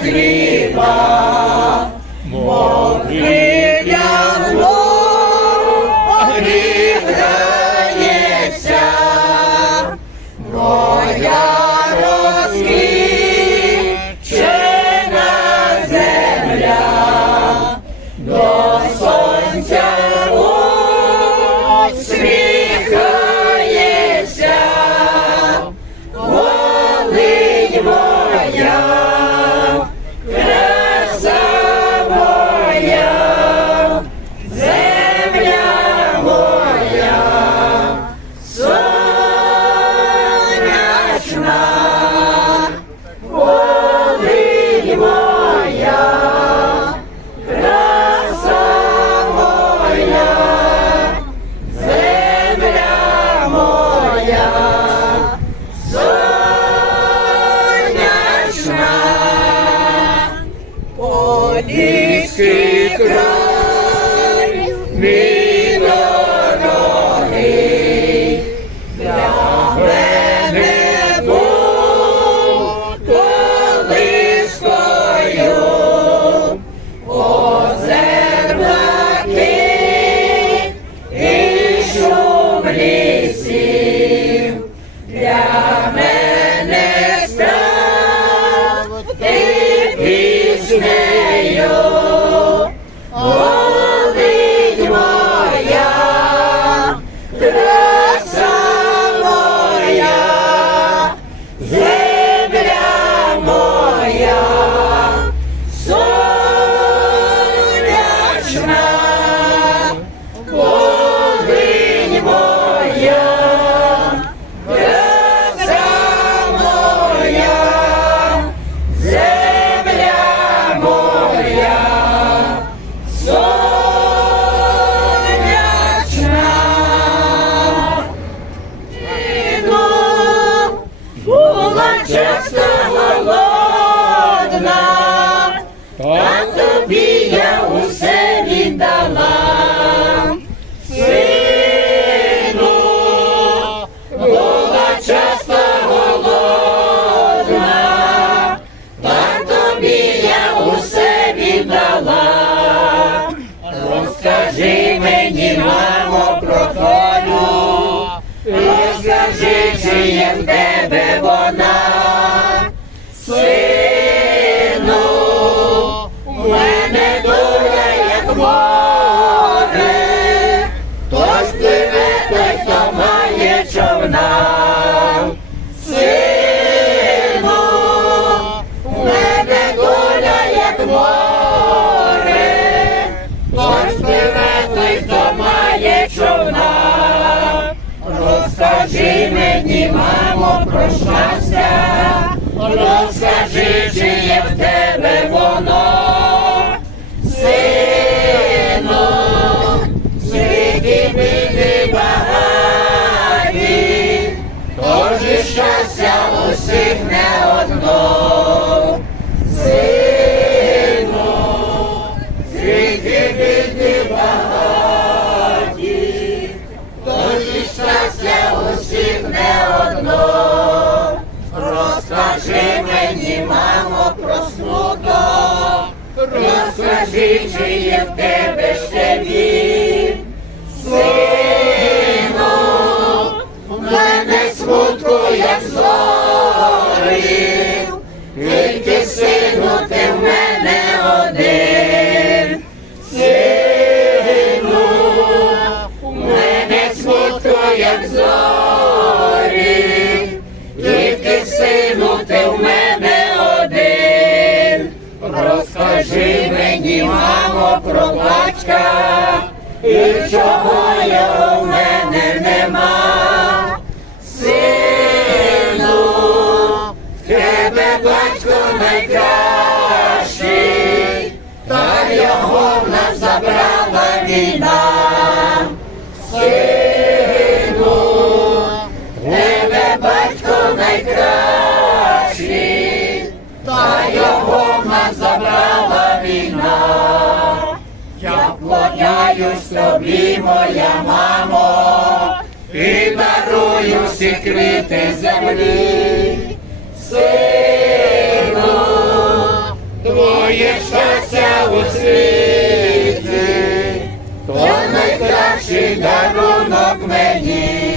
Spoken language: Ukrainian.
хліба, хліб'яно гріється, моя розквічена земля, до сонця усміхається. Волинь моя, Yeah. Є в тебе вона. Сину, у мене доля як море, Тож пливе той, хто має човна. Мамо, про щастя, розкажи, чи є в тебе воно. Є в тебе ще він. Сину, у мене смутку, як зорі, тільки сину, ти в мене один. Мені, мамо, про батька, і чого його в мене нема. Сину, тебе батько найкращий, кланяюсь тобі, моя мамо, і дарую всі землі. Сину, твоє щастя у світі, то найкращий дарунок мені.